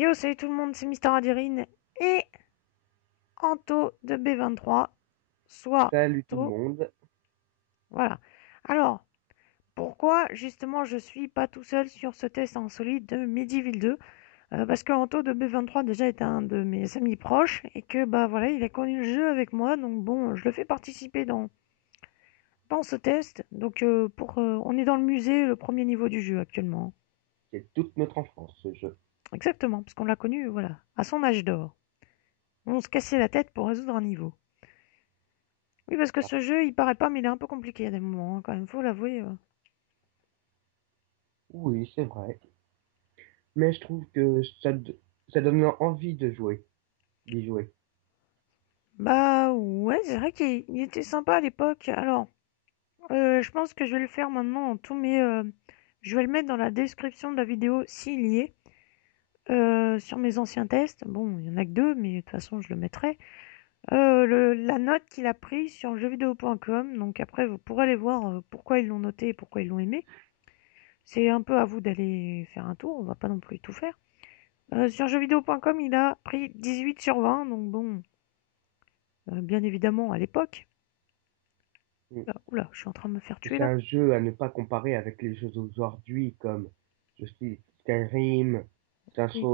Yo, salut tout le monde, c'est Mister Adirine et Anto de B23, soit Salut tout le Anto. monde. Voilà. Alors, pourquoi justement je suis pas tout seul sur ce test insolite de Medieval 2? Parce que Anto de B23 déjà est un de mes amis proches et que bah voilà, il a connu le jeu avec moi, donc bon, je le fais participer dans ce test. Donc on est dans le musée, le premier niveau du jeu actuellement. C'est toute notre enfance ce jeu. Exactement, parce qu'on l'a connu, voilà, à son âge d'or. On se cassait la tête pour résoudre un niveau. Oui, parce que Ah, ce jeu, il paraît pas, mais il est un peu compliqué à des moments, hein, quand même, faut l'avouer. oui, c'est vrai. Mais je trouve que ça donne envie de jouer, d'y jouer. Bah ouais, c'est vrai qu'il était sympa à l'époque. Alors, je pense que je vais le faire maintenant en tout, mais je vais le mettre dans la description de la vidéo s'il y est, sur mes anciens tests. Bon, il y en a que deux, mais de toute façon, je le mettrai. La note qu'il a prise sur jeuxvideo.com, donc après, vous pourrez aller voir pourquoi ils l'ont noté et pourquoi ils l'ont aimé. C'est un peu à vous d'aller faire un tour, on va pas non plus tout faire. Sur jeuxvideo.com, il a pris 18 sur 20, donc bon, bien évidemment à l'époque. Mm. Oula, oula, je suis en train de me faire tuer C'est là. un jeu à ne pas comparer avec les jeux d'aujourd'hui comme je sais, Skyrim, Oui,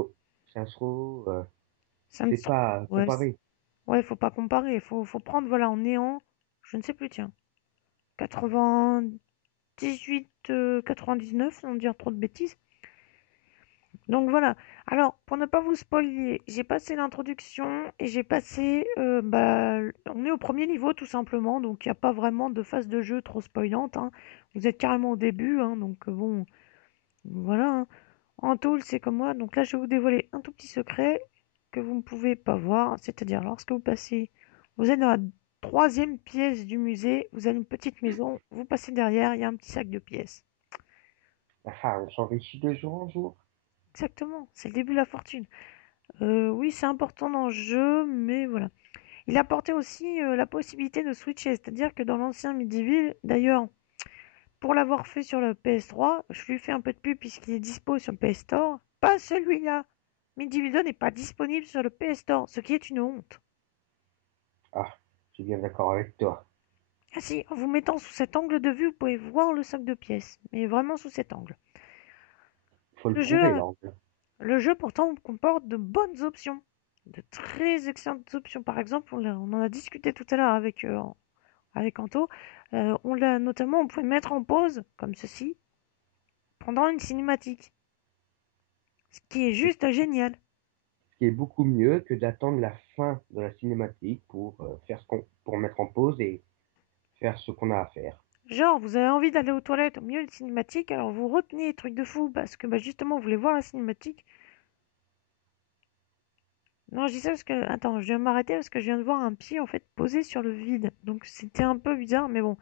Saints Row, ça me c'est semble. pas à Ouais, comparer. ouais, faut pas comparer. Faut prendre, voilà, en néant, je ne sais plus, tiens, 98, 99, sans dire trop de bêtises. Donc voilà. Alors, pour ne pas vous spoiler, j'ai passé l'introduction et j'ai passé, bah, on est au premier niveau tout simplement, donc il n'y a pas vraiment de phase de jeu trop spoilante, hein. Vous êtes carrément au début, hein, donc bon, voilà, hein. En tout, c'est comme moi. Donc là, je vais vous dévoiler un tout petit secret que vous ne pouvez pas voir. C'est-à-dire, lorsque vous passez, vous êtes dans la troisième pièce du musée, vous avez une petite maison, vous passez derrière, il y a un petit sac de pièces. Ah, on s'enrichit de jour en jour. Exactement, c'est le début de la fortune. Oui, c'est important dans le jeu, mais voilà. Il apportait aussi la possibilité de switcher, c'est-à-dire que dans l'ancien Medieval, d'ailleurs, pour l'avoir fait sur le PS3, je lui fais un peu de pub puisqu'il est dispo sur le PS Store. Pas celui-là. Medieval n'est pas disponible sur le PS Store, ce qui est une honte. Ah, je suis bien d'accord avec toi. Ah si, en vous mettant sous cet angle de vue, vous pouvez voir le sac de pièces, mais vraiment sous cet angle. Faut le Le prouver, jeu, l'angle. le jeu pourtant comporte de bonnes options, de très excellentes options. Par exemple, on en a discuté tout à l'heure avec Anto. On pouvait mettre en pause, comme ceci, pendant une cinématique, ce qui est Ce juste génial. qui est beaucoup mieux que d'attendre la fin de la cinématique pour pour mettre en pause et faire ce qu'on a à faire. Genre, vous avez envie d'aller aux toilettes au milieu d'une cinématique, alors vous retenez, truc de fou, parce que bah, justement, vous voulez voir la cinématique. Non, je dis ça parce que, attends, je viens de m'arrêter parce que je viens de voir un pied en fait posé sur le vide. Donc c'était un peu bizarre, mais bon.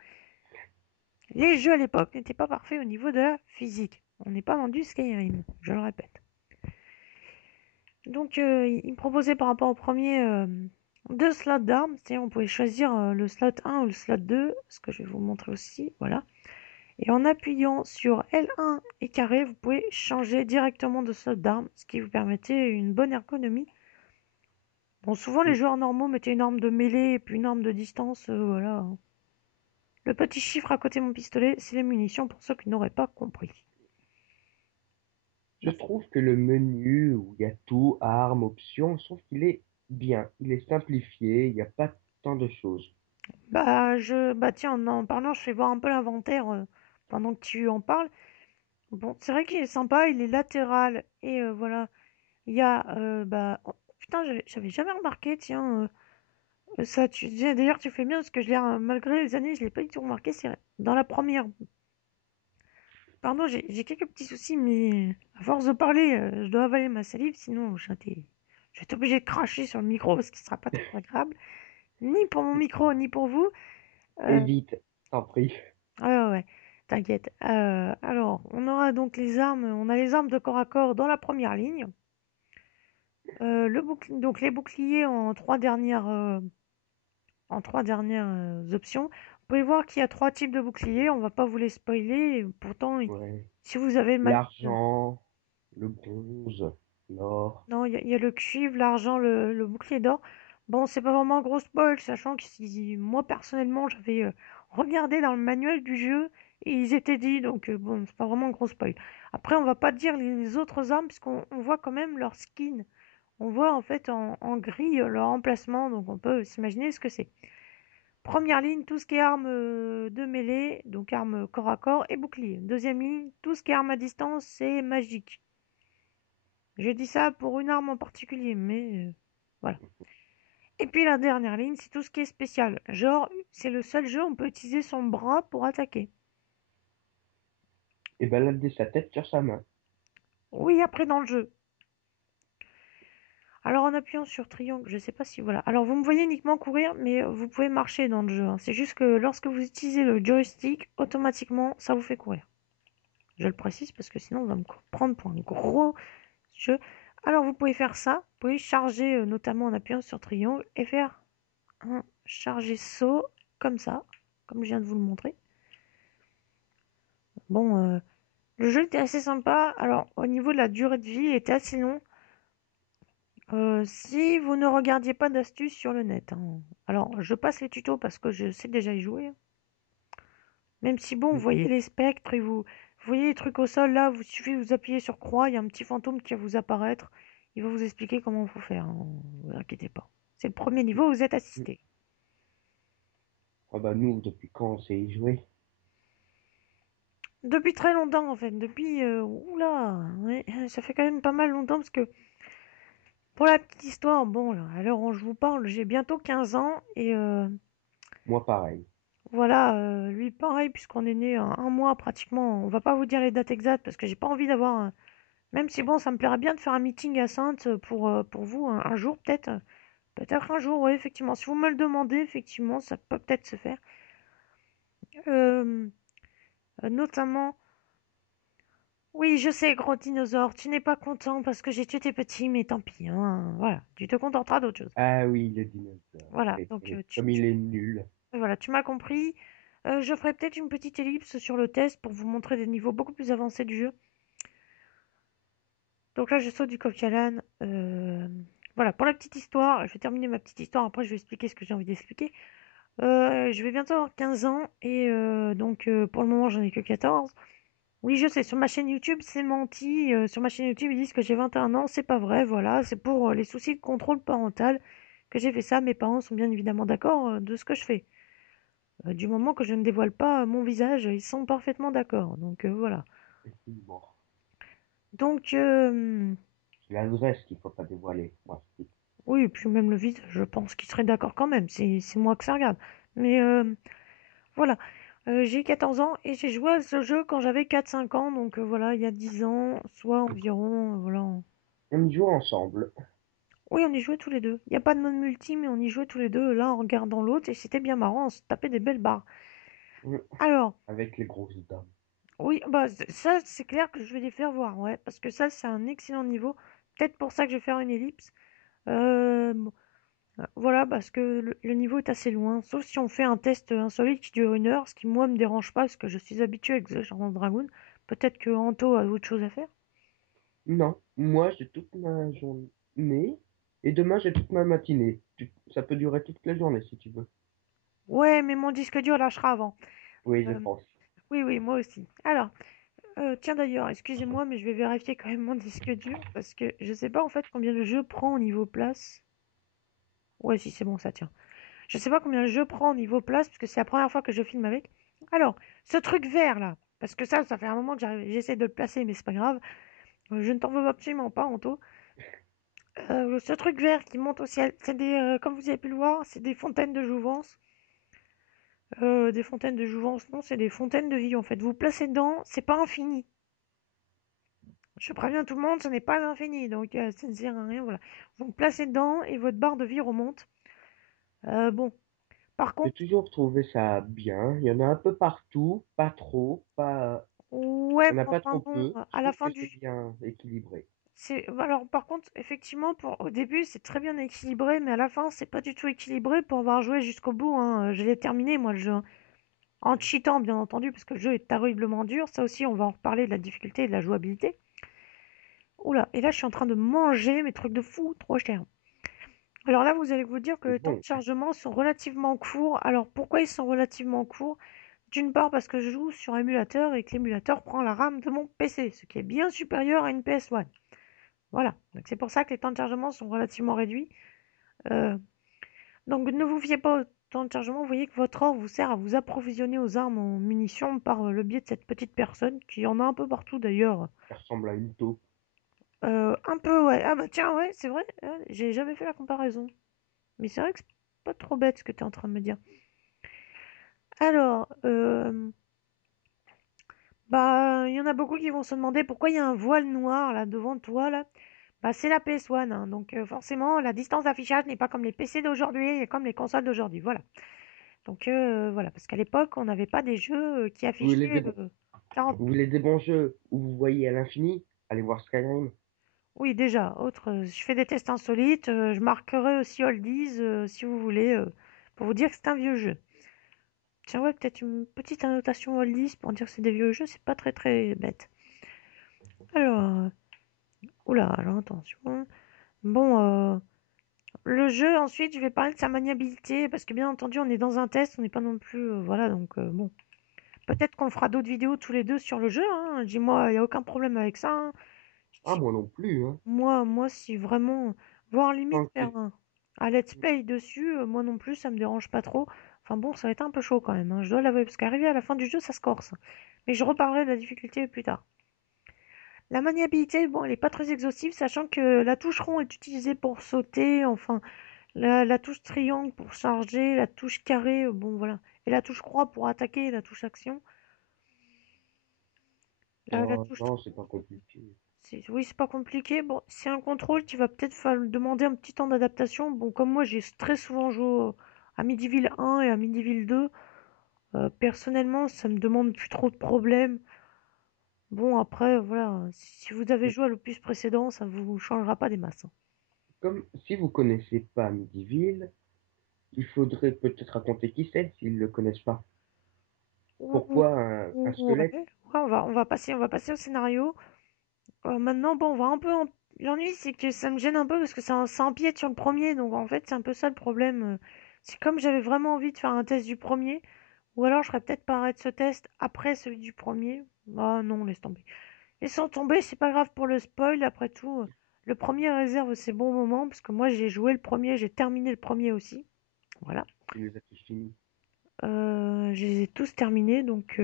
Les jeux à l'époque n'étaient pas parfaits au niveau de la physique. On n'est pas dans du Skyrim, je le répète. Donc il me proposait par rapport au premier deux slots d'armes, c'est-à-dire on pouvait choisir le slot 1 ou le slot 2, ce que je vais vous montrer aussi, voilà. Et en appuyant sur L1 et carré, vous pouvez changer directement de slot d'arme, ce qui vous permettait une bonne ergonomie. Bon, souvent les Mm. joueurs normaux mettaient une arme de mêlée et puis une arme de distance, voilà. Le petit chiffre à côté de mon pistolet, c'est les munitions pour ceux qui n'auraient pas compris. Je trouve que le menu où il y a tout, armes, options, je trouve qu'il est bien. Il est simplifié, il n'y a pas tant de choses. Bah tiens, en parlant, je fais voir un peu l'inventaire pendant que tu en parles. Bon, c'est vrai qu'il est sympa, il est latéral et voilà. Il y a, oh, putain, j'avais jamais remarqué, tiens, ça, d'ailleurs, tu fais bien parce que malgré les années, je l'ai pas du tout remarqué. C'est dans la première. Pardon, j'ai quelques petits soucis, mais à force de parler, je dois avaler ma salive, sinon je vais être obligé de cracher sur le micro parce qu'il sera pas très agréable, ni pour mon micro, ni pour vous. Euh, Évite, t'en prie. ouais, ouais, ouais, t'inquiète. Alors, on aura donc on a les armes de corps à corps dans la première ligne. Donc les boucliers en trois dernières options. Vous pouvez voir qu'il y a trois types de boucliers. On va pas vous les spoiler. Pourtant, Ouais. si vous avez le mal, L'argent, le bronze. l'or. Non, il y a le cuivre, l'argent, le bouclier d'or. Bon, c'est pas vraiment un gros spoil, sachant que si moi personnellement j'avais regardé dans le manuel du jeu et ils étaient dit, donc bon, c'est pas vraiment un gros spoil. Après, on va pas dire les autres armes puisqu'on voit quand même leur skin. On voit en fait en gris leur emplacement, donc on peut s'imaginer ce que c'est. Première ligne, tout ce qui est armes de mêlée, donc armes corps à corps et bouclier. Deuxième ligne, tout ce qui est armes à distance, c'est magique. Je dis ça pour une arme en particulier, mais voilà. Et puis la dernière ligne, c'est tout ce qui est spécial. Genre, c'est le seul jeu où on peut utiliser son bras pour attaquer. Et balader sa tête sur sa main. Oui, après dans le jeu. Alors en appuyant sur triangle, je sais pas si voilà. Alors vous me voyez uniquement courir, mais vous pouvez marcher dans le jeu, hein. C'est juste que lorsque vous utilisez le joystick, automatiquement, ça vous fait courir. Je le précise parce que sinon on va me prendre pour un gros jeu. Alors vous pouvez faire ça. Vous pouvez charger notamment en appuyant sur triangle et faire un chargé saut comme ça, comme je viens de vous le montrer. Bon, le jeu était assez sympa. Alors, au niveau de la durée de vie, il était assez long. Si vous ne regardiez pas d'astuces sur le net, hein. Alors, je passe les tutos parce que je sais déjà y jouer, hein. Même si, bon, vous Mm. voyez les spectres et vous voyez les trucs au sol, là, vous suffit de vous appuyer sur croix, il y a un petit fantôme qui va vous apparaître. Il va vous expliquer comment il faut faire, hein. Ne vous inquiétez pas. C'est le premier niveau, vous êtes assisté. Ah bah nous, depuis quand on sait y jouer? Depuis très longtemps, en fait. Depuis, oula, ouais, ça fait quand même pas mal longtemps parce que pour la petite histoire, bon, là, à l'heure où je vous parle, j'ai bientôt 15 ans et Moi pareil. voilà, lui pareil, puisqu'on est né un mois pratiquement. On va pas vous dire les dates exactes parce que j'ai pas envie d'avoir. Même si bon, ça me plairait bien de faire un meeting à Sainte pour vous un jour, peut-être. Peut-être un jour, oui, effectivement. Si vous me le demandez, effectivement, ça peut peut-être se faire. Euh, notamment. Oui, je sais, gros dinosaure, tu n'es pas content parce que j'ai tué tes petits, mais tant pis, hein. Voilà, tu te contenteras d'autre chose. Ah oui, le dinosaure. Voilà, donc Comme il est nul. voilà, tu m'as compris. Je ferai peut-être une petite ellipse sur le test pour vous montrer des niveaux beaucoup plus avancés du jeu. Donc là, je saute du coq à l'âne. Voilà, pour la petite histoire, je vais terminer ma petite histoire. Après, je vais expliquer ce que j'ai envie d'expliquer. Je vais bientôt avoir 15 ans et donc pour le moment, j'en ai que 14. Oui, je sais, sur ma chaîne YouTube, c'est menti. Sur ma chaîne YouTube, ils disent que j'ai 21 ans. C'est pas vrai, voilà. C'est pour les soucis de contrôle parental que j'ai fait ça. Mes parents sont bien évidemment d'accord de ce que je fais. Du moment que je ne dévoile pas mon visage, ils sont parfaitement d'accord. Donc voilà. Bon, Donc c'est l'adresse qu'il faut pas dévoiler. Moi, oui, et puis même le visage, je pense qu'ils seraient d'accord quand même. C'est moi que ça regarde. Mais voilà. J'ai 14 ans et j'ai joué à ce jeu quand j'avais 4-5 ans. Donc voilà, il y a 10 ans, soit environ. Voilà. on y joue ensemble. Oui, on y jouait tous les deux. Il n'y a pas de mode multi, mais on y jouait tous les deux, l'un en regardant l'autre, et c'était bien marrant, on se tapait des belles barres. Mm. Alors, Avec les grosses dames. oui, bah ça, c'est clair que je vais les faire voir, ouais, parce que ça, c'est un excellent niveau. Peut-être pour ça que je vais faire une ellipse. Bon, voilà, parce que le niveau est assez loin. Sauf si on fait un test insolite qui dure 1 heure, ce qui, moi, me dérange pas, parce que je suis habitué avec The Genre Dragoon. Peut-être que Anto a autre chose à faire. Non, moi j'ai toute ma journée et demain j'ai toute ma matinée. Ça peut durer toute la journée si tu veux. Ouais, mais mon disque dur lâchera avant. Oui, je Euh, pense. oui, oui, moi aussi. Alors, tiens d'ailleurs, excusez-moi, mais je vais vérifier quand même mon disque dur parce que je sais pas en fait combien le jeu prend au niveau place. Ouais, si c'est bon, ça tient. Je sais pas combien le jeu prend au niveau place parce que c'est la première fois que je filme avec. Alors, ce truc vert là, parce que ça fait un moment que j'essaie de le placer, mais c'est pas grave. Je ne t'en veux absolument pas, Anto. Ce truc vert qui monte au ciel, c'est des, comme vous avez pu le voir, c'est des fontaines de jouvence. Des fontaines de jouvence, non, c'est des fontaines de vie en fait. Vous placez dedans, c'est pas infini. Je préviens tout le monde, ce n'est pas infini, donc ça ne sert à rien, voilà. Vous me placez dedans et votre barre de vie remonte. Bon, par J'ai contre, toujours trouvé ça bien. Il y en a un peu partout, pas trop, pas. ouais, Il n'y en mais a pas enfin trop bon, peu. Je à la trouve fin que du... c'est bien équilibré. Alors, par contre, effectivement, au début, c'est très bien équilibré, mais à la fin, c'est pas du tout équilibré pour avoir joué jusqu'au bout, hein. Je l'ai terminé, moi, le jeu, hein. En cheatant, bien entendu, parce que le jeu est terriblement dur. Ça aussi, on va en reparler de la difficulté et de la jouabilité. Oula, et là je suis en train de manger mes trucs de fou, trop cher. Alors là, vous allez vous dire que C'est les temps de bon. chargement sont relativement courts. Alors pourquoi ils sont relativement courts? D'une part parce que je joue sur émulateur et que l'émulateur prend la RAM de mon PC, ce qui est bien supérieur à une PS1. Voilà, donc c'est pour ça que les temps de chargement sont relativement réduits. Euh, donc ne vous fiez pas au temps de chargement, vous voyez que votre or vous sert à vous approvisionner aux armes en munitions par le biais de cette petite personne, qui en a un peu partout d'ailleurs. Ça ressemble à une taupe. Un peu, ouais. Ah bah tiens, ouais, c'est vrai, j'ai jamais fait la comparaison. Mais c'est vrai que c'est pas trop bête ce que tu es en train de me dire. Alors, bah, il y en a beaucoup qui vont se demander pourquoi il y a un voile noir là devant toi là. Bah, c'est la PS1, hein, donc forcément la distance d'affichage n'est pas comme les PC d'aujourd'hui et comme les consoles d'aujourd'hui. Voilà. Donc voilà, parce qu'à l'époque on n'avait pas des jeux qui Vous voulez affichaient des, bons- 40. vous voulez des bons jeux où vous voyez à l'infini? Allez voir Skyrim. Oui, déjà, autre, je fais des tests insolites, je marquerai aussi oldies si vous voulez, pour vous dire que c'est un vieux jeu. Tiens, ouais, peut-être une petite annotation oldies pour dire que c'est des vieux jeux, c'est pas très très bête. Alors, oula, alors attention. Bon, le jeu, ensuite, je vais parler de sa maniabilité, parce que bien entendu, on est dans un test, on n'est pas non plus, voilà, donc bon. Peut-être qu'on fera d'autres vidéos tous les deux sur le jeu, hein. Dis-moi, il n'y a aucun problème avec ça, hein. Ah, moi non plus, hein. Moi, si vraiment, voire limite Tant que faire un let's play dessus, moi non plus, ça me dérange pas trop. Enfin bon, ça va être un peu chaud quand même, hein, je dois l'avouer, parce qu'arrivé à la fin du jeu, ça se corse. Mais je reparlerai de la difficulté plus tard. La maniabilité, bon, elle est pas très exhaustive, sachant que la touche rond est utilisée pour sauter, enfin, la touche triangle pour charger, la touche carré, bon voilà, et la touche croix pour attaquer, et la touche action. La oh, touche, non, c'est pas compliqué. oui, c'est pas compliqué. Bon, c'est un contrôle qui va peut-être demander un petit temps d'adaptation. Bon, comme moi, j'ai très souvent joué à Medieval 1 et à Medieval 2. Personnellement, ça me demande plus trop de problèmes. Bon, après, voilà, si vous avez joué à l'opus précédent, ça vous changera pas des masses, hein. Comme si vous connaissez pas Mediville, il faudrait peut-être raconter qui c'est s'ils le connaissent pas. Pourquoi un Ouais, squelette? ouais, on va passer au scénario. Maintenant, bon, on va un peu. L'ennui, c'est que ça me gêne un peu parce que ça empiète sur le premier. Donc, en fait, c'est un peu ça le problème. C'est comme j'avais vraiment envie de faire un test du premier. Ou alors, je ferais peut-être pas arrêter ce test après celui du premier. Ah non, laisse tomber. Laissons tomber, c'est pas grave pour le spoil. Après tout, le premier réserve ses bons moments. Parce que moi, j'ai joué le premier, j'ai terminé le premier aussi. Voilà. Il les a tous finis. Je les ai tous terminés. Donc,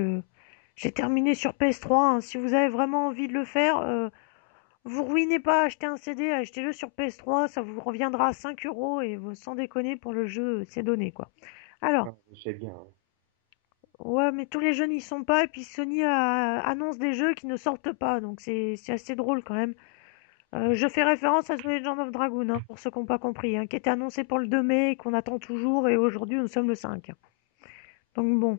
j'ai terminé sur PS3, hein. Si vous avez vraiment envie de le faire. Vous ruinez pas, achetez un CD, achetez-le sur PS3, ça vous reviendra à 5 euros et sans déconner pour le jeu, c'est donné quoi. Alors, Ah, je sais bien, hein. ouais, mais tous les jeux n'y sont pas et puis Sony annonce des jeux qui ne sortent pas, donc c'est assez drôle quand même. Je fais référence à The Legend of Dragoon, hein, pour ceux qui n'ont pas compris, hein, qui était annoncé pour le 2 mai et qu'on attend toujours et aujourd'hui nous sommes le 5. Donc bon,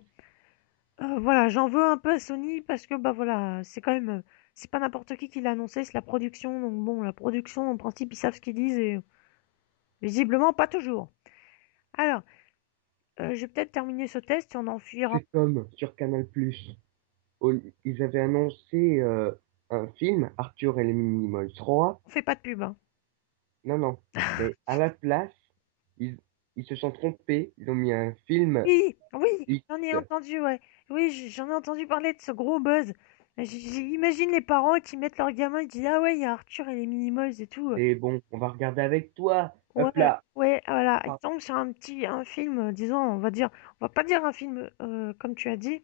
voilà, j'en veux un peu à Sony parce que bah voilà, c'est quand même, c'est pas n'importe qui l'a annoncé, c'est la production, donc bon, la production en principe ils savent ce qu'ils disent et visiblement pas toujours. Alors, je vais peut-être terminer ce test et on en fuira. C'est comme sur Canal+. Ils avaient annoncé un film, Arthur et les Minimoys 3. On fait pas de pub, hein. Non, non. Mais à la place, ils, ils se sont trompés. Ils ont mis un film Oui, oui, X. j'en ai entendu, ouais. Oui, j'en ai entendu parler de ce gros buzz. J'imagine les parents qui mettent leur gamin et disent ah ouais, il y a Arthur et les Minimoys et tout. Et bon, on va regarder avec toi. Hop Ouais, là. ouais, voilà. Ils Ah, tombent sur un film, disons, on va pas dire un film comme tu as dit.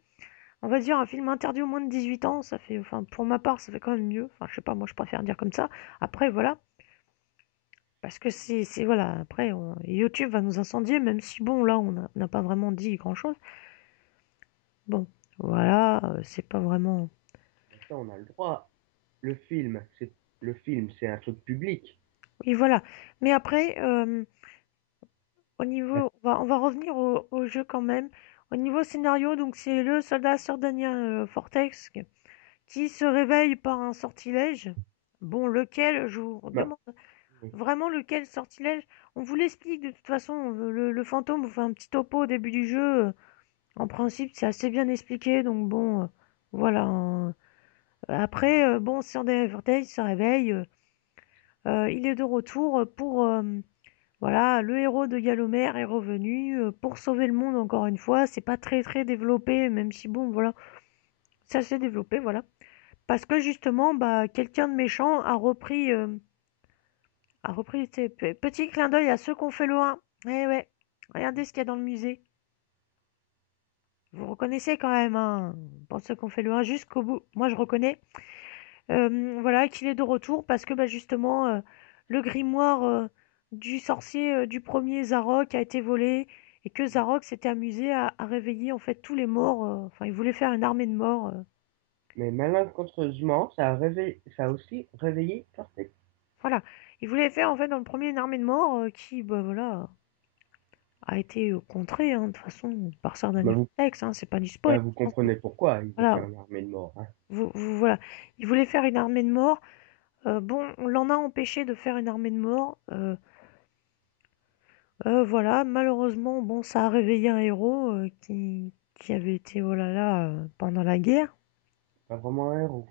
On va dire un film interdit aux moins de 18 ans. Ça fait, enfin, pour ma part, ça fait quand même mieux. Enfin, je sais pas, moi, je préfère dire comme ça. Après, voilà. Parce que voilà, après, YouTube va nous incendier, même si, bon, là, on n'a pas vraiment dit grand-chose. Bon, voilà, c'est pas vraiment... ça, on a le droit. Le film, c'est un truc public. Oui, voilà. Mais après, au niveau... On va revenir au jeu quand même. Au niveau scénario, donc c'est le soldat sardinien Vortex qui se réveille par un sortilège. Bon, lequel, je vous Bah, demande vraiment lequel sortilège. On vous l'explique de toute façon, le fantôme vous fait un petit topo au début du jeu. En principe, c'est assez bien expliqué, donc bon, voilà, hein. Après, bon, si on a Vortex se réveille, il est de retour pour, voilà, le héros de Yalomère est revenu pour sauver le monde encore une fois. C'est pas très très développé, même si bon, voilà, ça s'est développé, voilà. Parce que justement, bah, quelqu'un de méchant a repris, petit clin d'œil à ceux qui ont fait le 1. Eh ouais, regardez ce qu'il y a dans le musée. Vous reconnaissez quand même, hein, pour ceux qui ont fait le 1 jusqu'au bout. Moi, je reconnais. Voilà, qu'il est de retour parce que bah, justement, le grimoire du sorcier du premier Zarok a été volé et que Zarok s'était amusé à réveiller en fait tous les morts. Enfin, il voulait faire une armée de morts. Mais malencontreusement, ça a aussi réveillé Cortex. Voilà, il voulait faire en fait dans le premier une armée de morts qui, bah voilà, a été contrée hein, de toute façon par certains Bah du vous, texte. Hein, c'est pas du spoil. bah vous comprenez pourquoi il veut Voilà, faire une armée de morts, hein. voilà, il voulait faire une armée de morts. Bon, on l'en a empêché de faire une armée de morts. Voilà, malheureusement, bon, ça a réveillé un héros qui avait été, oh là là, pendant la guerre. Pas vraiment un héros.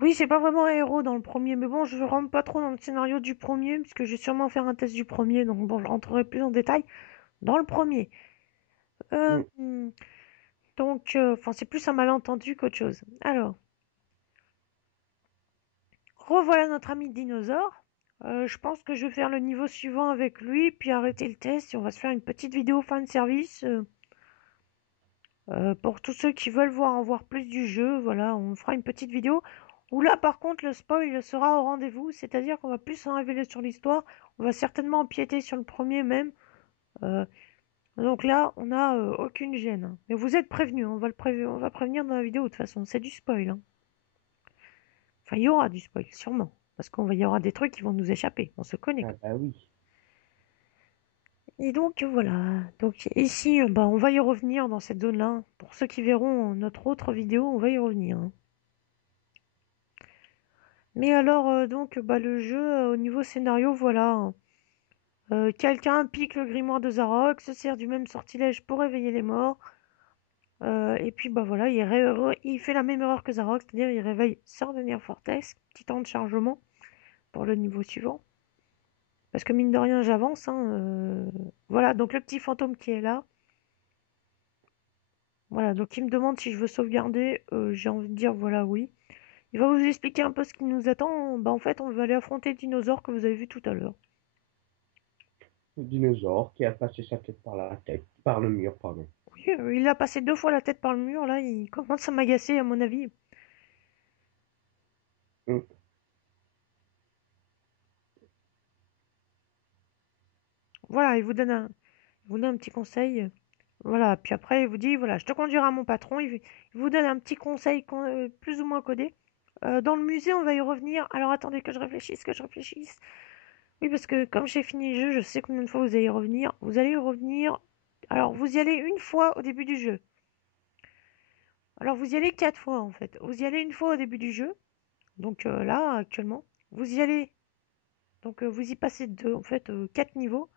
Oui, c'est pas vraiment un héros dans le premier, mais bon, je rentre pas trop dans le scénario du premier, puisque je vais sûrement faire un test du premier, donc bon, je rentrerai plus en détail dans le premier. Euh, Hmm. hmm, donc, enfin, c'est plus un malentendu qu'autre chose. Alors, revoilà notre ami dinosaure. Je pense que je vais faire le niveau suivant avec lui, puis arrêter le test, et on va se faire une petite vidéo fan service. Pour tous ceux qui veulent en voir plus du jeu, voilà, on fera une petite vidéo où là par contre le spoil sera au rendez-vous, c'est-à-dire qu'on va plus s'en révéler sur l'histoire, on va certainement empiéter sur le premier même. Euh, donc là, on n'a aucune gêne, hein. Mais vous êtes prévenus, on va prévenir dans la vidéo de toute façon, c'est du spoil, hein. Enfin, il y aura du spoil, sûrement, parce qu'il y aura des trucs qui vont nous échapper, on se connaît. Ah bah oui. Et donc voilà, donc ici, bah, on va y revenir dans cette zone-là. Pour ceux qui verront notre autre vidéo, on va y revenir, hein. Mais alors, donc, bah, le jeu, au niveau scénario, voilà, hein. Quelqu'un pique le grimoire de Zarok, se sert du même sortilège pour réveiller les morts. Et puis, bah voilà, il fait la même erreur que Zarok, c'est-à-dire il réveille sans devenir Fortex, petit temps de chargement pour le niveau suivant. Parce que mine de rien, j'avance, hein, voilà, donc le petit fantôme qui est là. Voilà, donc il me demande si je veux sauvegarder. J'ai envie de dire voilà, oui. Il va vous expliquer un peu ce qui nous attend. Bah, en fait, on va aller affronter le dinosaure que vous avez vu tout à l'heure. Le dinosaure qui a passé sa tête par la tête, par le mur, pardon. Oui, il a passé 2 fois la tête par le mur, là, il commence à m'agacer, à mon avis. Hmm. Voilà, il vous donne un petit conseil. Voilà, puis après, il vous dit, voilà, je te conduirai à mon patron. Il vous donne un petit conseil plus ou moins codé. Dans le musée, on va y revenir. Alors attendez que je réfléchisse, que je réfléchisse. Oui, parce que comme j'ai fini le jeu, je sais combien de fois vous allez y revenir. Vous allez y revenir. Alors, vous y allez une fois au début du jeu. Alors, vous y allez 4 fois, en fait. Vous y allez une fois au début du jeu. Donc là, actuellement. Vous y allez. Donc, vous y passez en fait, 4 niveaux.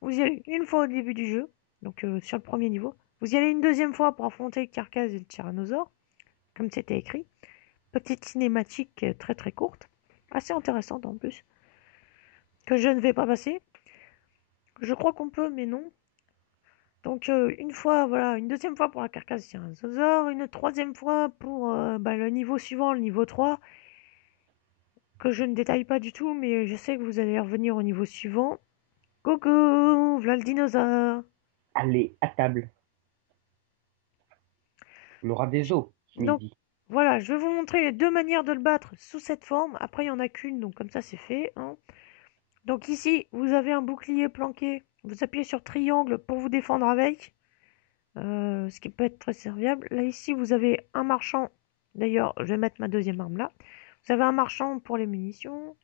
Vous y allez une fois au début du jeu, donc sur le premier niveau. Vous y allez une deuxième fois pour affronter Carcasse et le Tyrannosaure, comme c'était écrit. Petite cinématique très très courte, assez intéressante en plus, que je ne vais pas passer. Je crois qu'on peut, mais non. Donc une fois, voilà, une deuxième fois pour la Carcasse et le Tyrannosaure, une troisième fois pour bah, le niveau suivant, le niveau 3, que je ne détaille pas du tout, mais je sais que vous allez revenir au niveau suivant. Coucou, voilà le dinosaure. Allez, à table. On aura des os ce Donc midi. voilà, je vais vous montrer les deux manières de le battre sous cette forme. Après, il n'y en a qu'une, donc comme ça c'est fait, hein. Donc ici, vous avez un bouclier planqué. Vous appuyez sur triangle pour vous défendre avec, ce qui peut être très serviable. Là, ici, vous avez un marchand. D'ailleurs, je vais mettre ma deuxième arme là. Vous avez un marchand pour les munitions.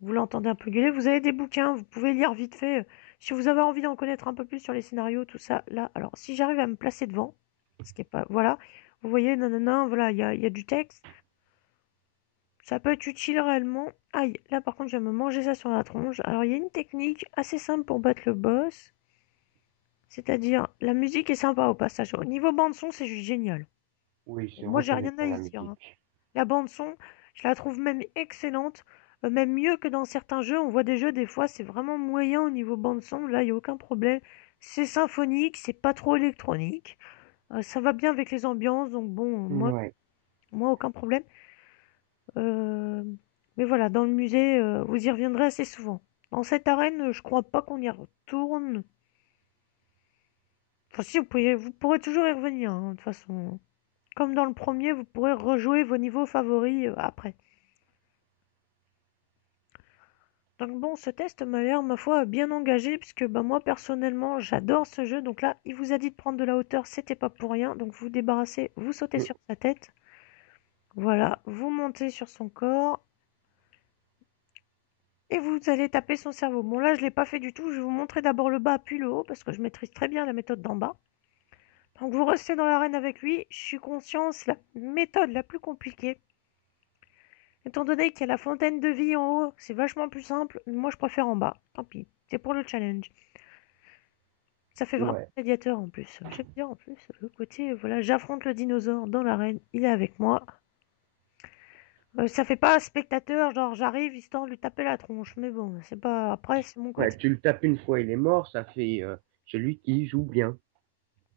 Vous l'entendez un peu gueuler. Vous avez des bouquins, vous pouvez lire vite fait. Si vous avez envie d'en connaître un peu plus sur les scénarios, tout ça, là. Alors, si j'arrive à me placer devant, ce qui est pas... Voilà. Vous voyez, nanana, voilà, il y a du texte. Ça peut être utile réellement. Aïe, là par contre, je vais me manger ça sur la tronche. Alors, il y a une technique assez simple pour battre le boss. C'est-à-dire, la musique est sympa au passage. Au niveau bande-son, c'est juste génial. Oui, c'est Moi, j'ai rien à reconnaissant y la dire, hein. musique. La bande son, je la trouve même excellente, même mieux que dans certains jeux. On voit des jeux, des fois, c'est vraiment moyen au niveau bande son. Là, il y a aucun problème. C'est symphonique, c'est pas trop électronique. Ça va bien avec les ambiances, donc bon, Ouais. moi aucun problème. Euh, mais voilà, dans le musée, vous y reviendrez assez souvent. Dans cette arène, je crois pas qu'on y retourne. Enfin, si, vous pourrez toujours y revenir, hein, de toute façon. Comme dans le premier, vous pourrez rejouer vos niveaux favoris après. Donc bon, ce test m'a l'air, ma foi, bien engagé, puisque bah, moi, personnellement, j'adore ce jeu. Donc là, il vous a dit de prendre de la hauteur, c'était pas pour rien. Donc vous vous débarrassez, vous sautez Mm. sur sa tête. Voilà, vous montez sur son corps. Et vous allez taper son cerveau. Bon là, je l'ai pas fait du tout. Je vais vous montrer d'abord le bas puis le haut, parce que je maîtrise très bien la méthode d'en bas. Donc vous restez dans l'arène avec lui. Je suis conscient, c'est la méthode la plus compliquée. Étant donné qu'il y a la fontaine de vie en haut, c'est vachement plus simple. Moi, je préfère en bas. Tant pis. C'est pour le challenge. Ça fait vraiment Ouais. gladiateur en plus. J'aime bien en plus le côté, voilà, j'affronte le dinosaure dans l'arène. Il est avec moi. Ça fait pas spectateur, genre j'arrive histoire de lui taper la tronche. Mais bon, c'est pas. Après, c'est mon Ouais, côté. tu le tapes une fois, il est mort, ça fait celui qui joue bien.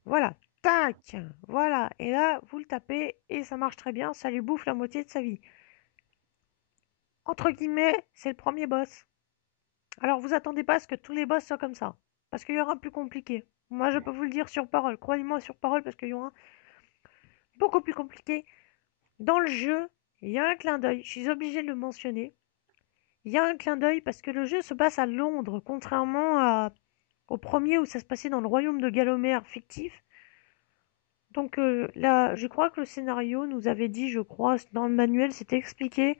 Voilà. Tac. Voilà. Et là, vous le tapez et ça marche très bien. Ça lui bouffe la moitié de sa vie. Entre guillemets, c'est le premier boss. Alors vous attendez pas à ce que tous les boss soient comme ça. Parce qu'il y aura plus compliqué. Moi je peux vous le dire sur parole. Croyez-moi sur parole parce qu'il y aura beaucoup plus compliqué. Dans le jeu, il y a un clin d'œil. Je suis obligée de le mentionner. Il y a un clin d'œil parce que le jeu se passe à Londres, contrairement au premier où ça se passait dans le royaume de Galomère fictif. Donc là, je crois que le scénario nous avait dit, je crois, dans le manuel, c'était expliqué.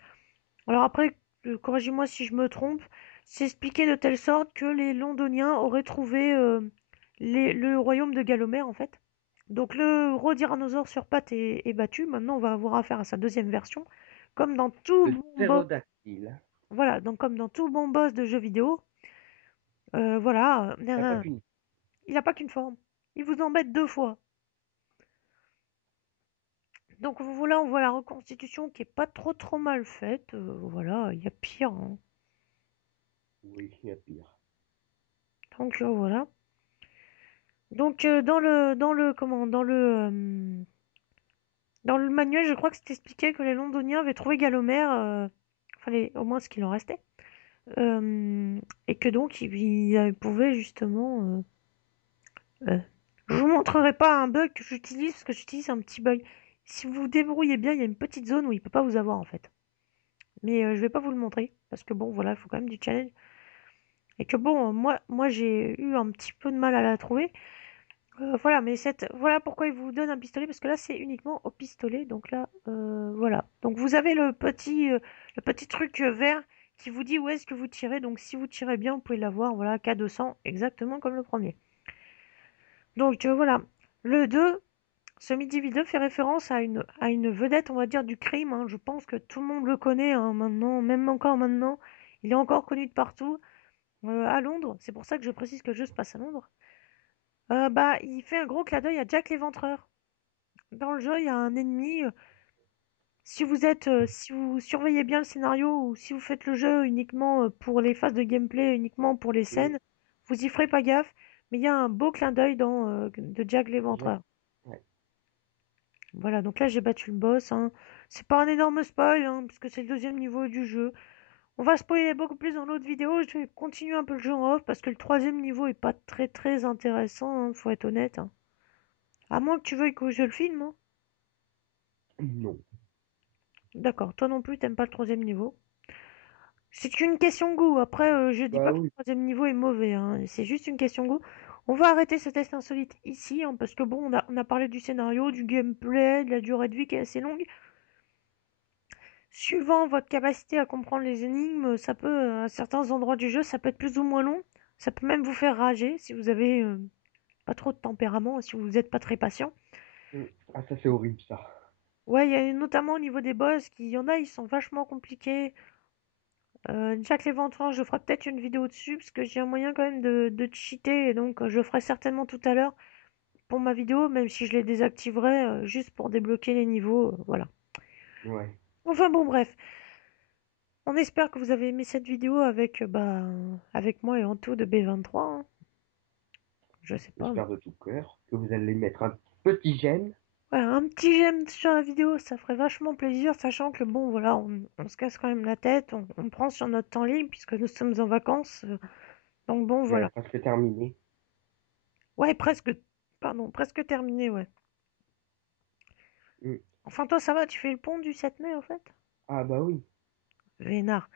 Alors après, corrigez-moi si je me trompe, c'est expliqué de telle sorte que les Londoniens auraient trouvé le royaume de Galomère en fait. Donc le gros tyrannosaure sur pattes est battu. Maintenant, on va avoir affaire à sa deuxième version. Comme dans tout Le bon boss, ptérodactyle. voilà, donc comme dans tout bon boss de jeux vidéo, voilà, T'as pas fini. il n'a pas qu'une forme. Il vous embête deux fois. Donc voilà, on voit la reconstitution qui est pas trop mal faite. Voilà, il y a pire, hein. Oui, il y a pire. Donc voilà. Donc dans le manuel, je crois que c'était expliqué que les Londoniens avaient trouvé Galomère, enfin au moins ce qu'il en restait, et que donc ils pouvaient justement. Je vous montrerai pas un bug que j'utilise parce que j'utilise un petit bug. Si vous vous débrouillez bien, il y a une petite zone où il peut pas vous avoir en fait. Mais je vais pas vous le montrer parce que bon, voilà, il faut quand même du challenge et que bon, moi j'ai eu un petit peu de mal à la trouver. Voilà, mais voilà pourquoi il vous donne un pistolet, parce que là, c'est uniquement au pistolet. Donc là, voilà. Donc vous avez le petit truc vert qui vous dit où est-ce que vous tirez. Donc si vous tirez bien, vous pouvez l'avoir. Voilà, K200, exactement comme le premier. Donc voilà. Le 2, ce Midi 2 fait référence à une vedette, on va dire, du crime, hein. Je pense que tout le monde le connaît hein, maintenant, même encore maintenant. Il est encore connu de partout. À Londres, c'est pour ça que je précise que le jeu se passe à Londres. Bah, il fait un gros clin d'œil à Jack l'Éventreur. Dans le jeu, il y a un ennemi. Si vous surveillez bien le scénario ou si vous faites le jeu uniquement pour les phases de gameplay, uniquement pour les Mm. scènes, vous y ferez pas gaffe. Mais il y a un beau clin d'œil de Jack Jacques. l'Éventreur. Ouais. Voilà, donc là j'ai battu le boss, hein. C'est pas un énorme spoil, hein, puisque c'est le deuxième niveau du jeu. On va spoiler beaucoup plus dans l'autre vidéo. Je vais continuer un peu le jeu en off parce que le troisième niveau est pas très intéressant, hein, faut être honnête, hein. À moins que tu veuilles que je le filme, hein. Non. D'accord, toi non plus, t'aimes pas le troisième niveau. C'est une question de goût. Après, je dis Bah pas que oui. le troisième niveau est mauvais, hein. C'est juste une question de goût. On va arrêter ce test insolite ici, hein, parce que bon, on a parlé du scénario, du gameplay, de la durée de vie qui est assez longue. Suivant votre capacité à comprendre les énigmes, ça peut, à certains endroits du jeu, ça peut être plus ou moins long. Ça peut même vous faire rager si vous avez pas trop de tempérament, si vous n'êtes pas très patient. Mm. Ah, ça c'est horrible ça. Ouais, il y a notamment au niveau des boss, il y en a, ils sont vachement compliqués. Jack l'Éventreur, je ferai peut-être une vidéo dessus, parce que j'ai un moyen quand même de cheater, et donc je le ferai certainement tout à l'heure. pour ma vidéo, même si je les désactiverai juste pour débloquer les niveaux, voilà. Ouais, Enfin bon, bref. On espère que vous avez aimé cette vidéo avec, avec moi et Anto de B23, hein. Je sais pas. j'espère de tout cœur que vous allez mettre un petit j'aime. Ouais, un petit j'aime sur la vidéo, ça ferait vachement plaisir, sachant que bon, voilà, on se casse quand même la tête, on prend sur notre temps libre puisque nous sommes en vacances. Donc bon, Ouais, voilà. presque terminé. Ouais, presque, pardon, presque terminé, ouais. Mm. Enfin, toi, ça va, tu fais le pont du 7 mai, en fait? Ah bah oui. Vénard.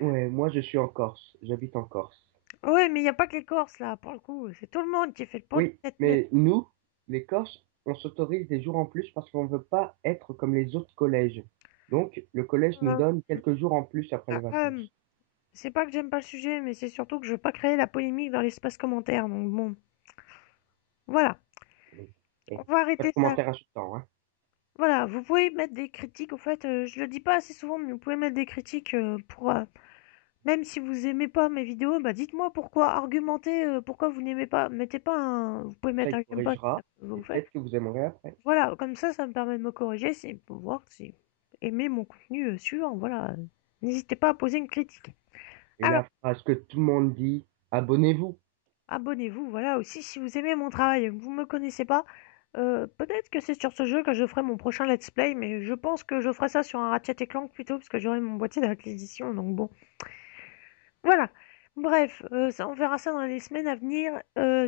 Ouais, moi je suis en Corse. J'habite en Corse. Ouais, mais il n'y a pas que les Corses, là, pour le coup. C'est tout le monde qui fait le pont du Oui, 7 mai. mais nous, les Corses, on s'autorise des jours en plus parce qu'on ne veut pas être comme les autres collèges. Donc, le collège nous Euh, donne quelques jours en plus après les ah, vacances. c'est pas que j'aime pas le sujet, mais c'est surtout que je veux pas créer la polémique dans l'espace commentaire. Donc bon, voilà. Oui. On Et va pas de arrêter ça. commentaires insultants, hein. Voilà, vous pouvez mettre des critiques. Au fait, je le dis pas assez souvent, mais vous pouvez mettre des critiques pour. Même si vous aimez pas mes vidéos, bah dites-moi pourquoi. Argumentez pourquoi vous n'aimez pas. Mettez pas un. Vous pouvez Ça, mettre il un j'aime pas si ça corrigera. Et vous fait. peut-être que vous aimerez après. Voilà, comme ça me permet de me corriger, c'est pour voir si aimer mon contenu suivant. Voilà, n'hésitez pas à poser une critique. Et Alors, la phrase que tout le monde dit, abonnez-vous. abonnez-vous. Voilà aussi si vous aimez mon travail, et que vous me connaissez pas. Peut-être que c'est sur ce jeu que je ferai mon prochain let's play, mais je pense que je ferai ça sur un Ratchet et Clank plutôt, parce que j'aurai mon boîtier d'acquisition, donc bon. Voilà. Bref, on verra ça dans les semaines à venir.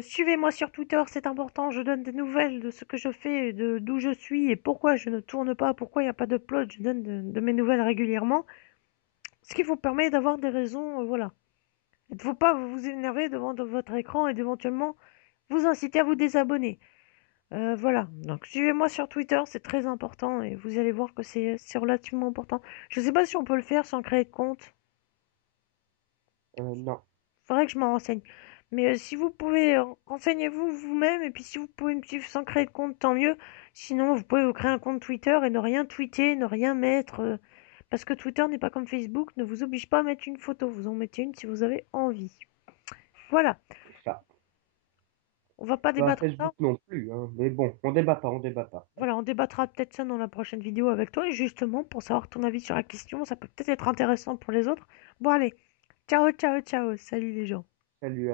Suivez-moi sur Twitter, c'est important. Je donne des nouvelles de ce que je fais, de d'où je suis et pourquoi je ne tourne pas, pourquoi il n'y a pas d'upload. Je donne de mes nouvelles régulièrement. Ce qui vous permet d'avoir des raisons, voilà. Il ne faut pas vous énerver devant votre écran et éventuellement vous inciter à vous désabonner. Voilà. Donc suivez-moi sur Twitter, c'est très important et vous allez voir que c'est relativement important. Je ne sais pas si on peut le faire sans créer de compte. Non. Faudrait que je m'en renseigne. Mais si vous pouvez, renseignez-vous vous-même. Et puis si vous pouvez me suivre sans créer de compte, tant mieux. Sinon, vous pouvez vous créer un compte Twitter et ne rien tweeter, ne rien mettre. Parce que Twitter n'est pas comme Facebook, ne vous oblige pas à mettre une photo. Vous en mettez une si vous avez envie. Voilà. C'est ça. On va pas Pas débattre ça. Facebook non plus, hein. Mais bon, on débat pas, on débat pas. Voilà, on débattra peut-être ça dans la prochaine vidéo avec toi. Et justement, pour savoir ton avis sur la question, ça peut peut-être être intéressant pour les autres. Bon, allez. Ciao, ciao, ciao. Salut les gens. Salut.